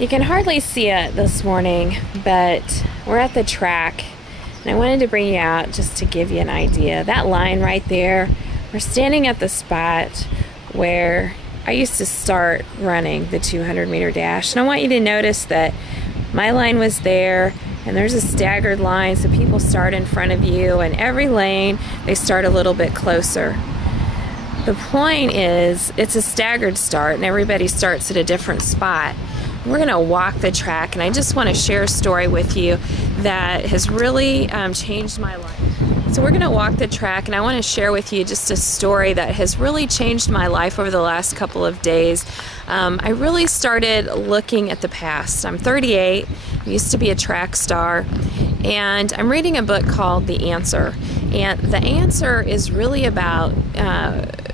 You can hardly see it this morning, but we're at the track, and I wanted to bring you out just to give you an idea. That line right there, we're standing at the spot where I used to start running the 200-meter dash, and I want you to notice that my line was there, and there's a staggered line, so people start in front of you, and every lane, they start a little bit closer. The point is, it's a staggered start, and everybody starts at a different spot. We're going to walk the track, and I just want to share a story with you that has really changed my life. So we're going to walk the track, and I want to share with you just a story that has really changed my life over the last couple of days. I really started looking at the past. I'm 38, I used to be a track star, and I'm reading a book called The Answer. And the answer is really about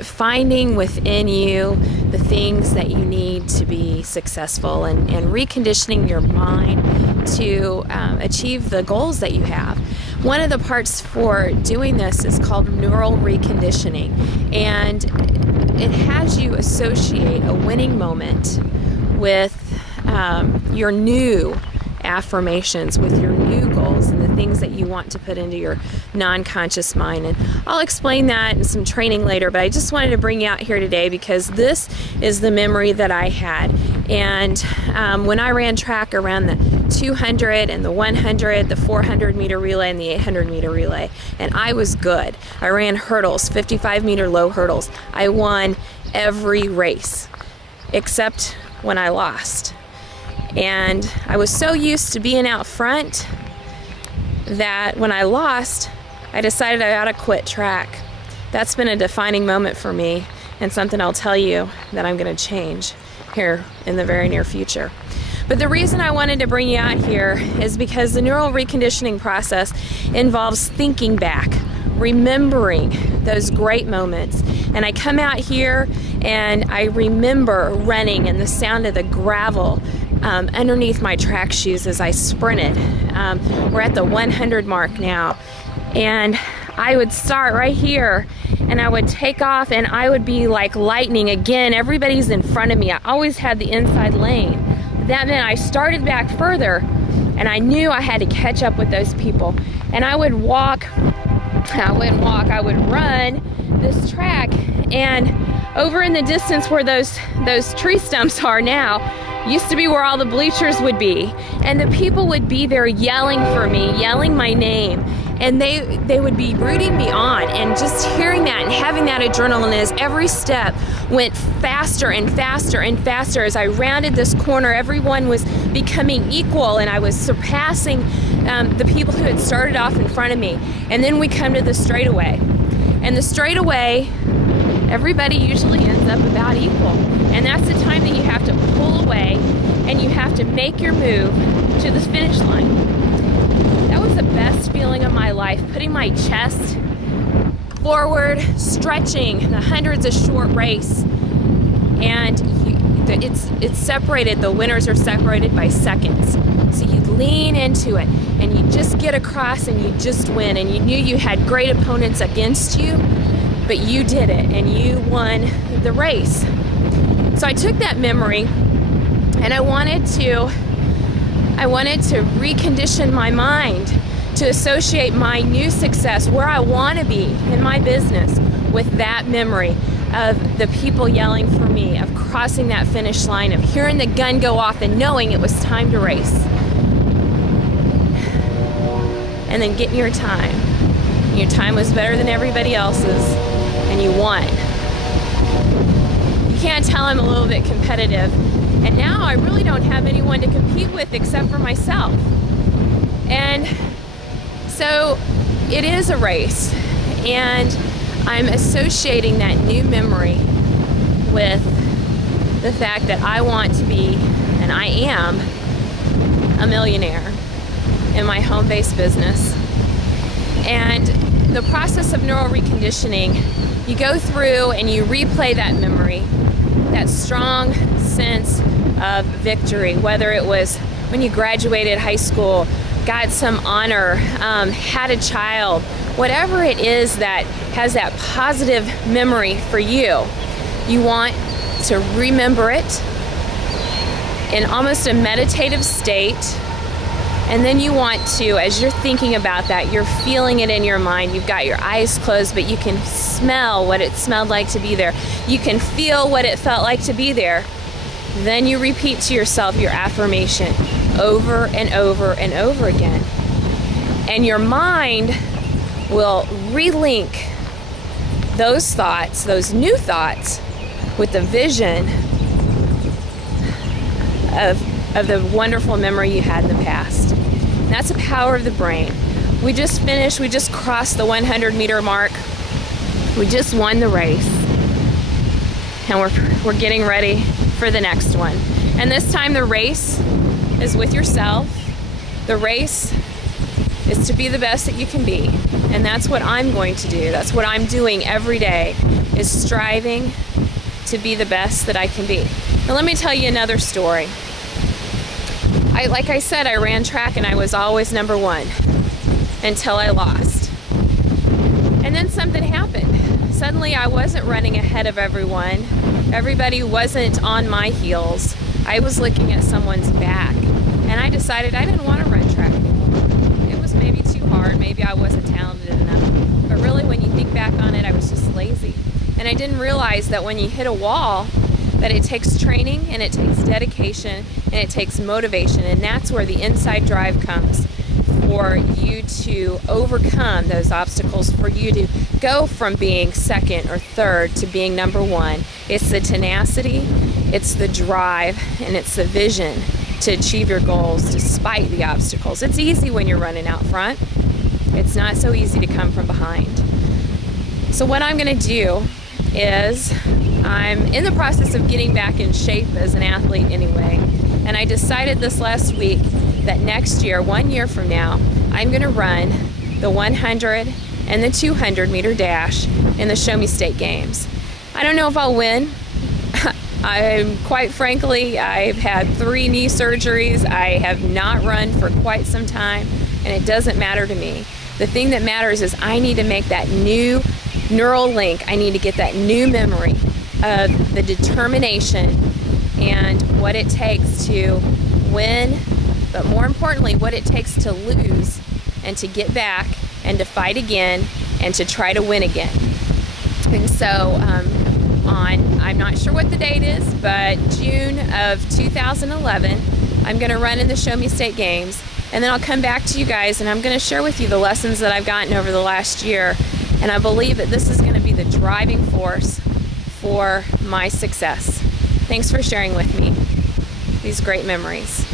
finding within you the things that you need to be successful and reconditioning your mind to achieve the goals that you have. One of the parts for doing this is called neural reconditioning, and it has you associate a winning moment with your new affirmations, with your new goals and the things that you want to put into your non-conscious mind. And I'll explain that in some training later, but I just wanted to bring you out here today because this is the memory that I had. And when I ran track around the 200 and the 100, the 400 meter relay and the 800 meter relay, and I was good. I ran hurdles, 55 meter low hurdles. I won every race except when I lost. And I was so used to being out front that when I lost, I decided I ought to quit track. That's been a defining moment for me, and something I'll tell you that I'm going to change here in the very near future. But the reason I wanted to bring you out here is because the neural reconditioning process involves thinking back, remembering those great moments. And I come out here and I remember running and the sound of the gravel underneath my track shoes as I sprinted. We're at the 100 mark now, and I would start right here and I would take off and I would be like lightning again. Everybody's in front of me. I always had the inside lane. That meant I started back further and I knew I had to catch up with those people. And I would I would run this track, and over in the distance where those tree stumps are now used to be where all the bleachers would be, and the people would be there yelling for me, yelling my name, and they would be rooting me on. And just hearing that and having that adrenaline as every step went faster and faster and faster. As I rounded this corner, everyone was becoming equal, and I was surpassing the people who had started off in front of me. And then we come to the straightaway, and the straightaway, everybody usually ends up about equal. And that's the time that you have to pull away and you have to make your move to the finish line. That was the best feeling of my life, putting my chest forward, stretching. The 100's a short race, and it's separated. The winners are separated by seconds. So you lean into it and you just get across and you just win. And you knew you had great opponents against you, but you did it and you won the race. So I took that memory and I wanted to recondition my mind to associate my new success, where I want to be in my business, with that memory of the people yelling for me, of crossing that finish line, of hearing the gun go off and knowing it was time to race. And then getting your time. Your time was better than everybody else's, and you won. You can't tell I'm a little bit competitive. And now I really don't have anyone to compete with except for myself. And so it is a race, and I'm associating that new memory with the fact that I want to be, and I am, a millionaire in my home-based business. And the process of neural reconditioning, you go through and you replay that memory, that strong sense of victory, whether it was when you graduated high school, got some honor, had a child, whatever it is that has that positive memory for you, you want to remember it in almost a meditative state. And then you want to, as you're thinking about that, you're feeling it in your mind. You've got your eyes closed, but you can smell what it smelled like to be there. You can feel what it felt like to be there. Then you repeat to yourself your affirmation over and over and over again. And your mind will relink those thoughts, those new thoughts, with the vision of the wonderful memory you had in the past. And that's the power of the brain. We just crossed the 100-meter mark. We just won the race. And we're getting ready for the next one. And this time the race is with yourself. The race is to be the best that you can be. And that's what I'm going to do. That's what I'm doing every day, is striving to be the best that I can be. Now let me tell you another story. Like I said, I ran track and I was always number one until I lost. And then something happened. Suddenly I wasn't running ahead of everyone. Everybody wasn't on my heels. I was looking at someone's back. And I decided I didn't want to run track anymore. It was maybe too hard. Maybe I wasn't talented enough. But really, when you think back on it, I was just lazy. And I didn't realize that when you hit a wall, that it takes training and it takes dedication and it takes motivation, and that's where the inside drive comes for you to overcome those obstacles, for you to go from being second or third to being number one. It's the tenacity, it's the drive, and it's the vision to achieve your goals despite the obstacles. It's easy when you're running out front. It's not so easy to come from behind. So what I'm going to do is, I'm in the process of getting back in shape as an athlete anyway, and I decided this last week that next year, 1 year from now, I'm going to run the 100 and the 200 meter dash in the Show Me State Games. I don't know if I'll win. Quite frankly, I've had 3 knee surgeries. I have not run for quite some time, and it doesn't matter to me. The thing that matters is I need to make that new neural link. I need to get that new memory of the determination and what it takes to win, but more importantly, what it takes to lose and to get back and to fight again and to try to win again. And so I'm not sure what the date is, but June of 2011, I'm going to run in the Show Me State Games, and then I'll come back to you guys and I'm going to share with you the lessons that I've gotten over the last year. And I believe that this is going to be the driving force for my success. Thanks for sharing with me these great memories.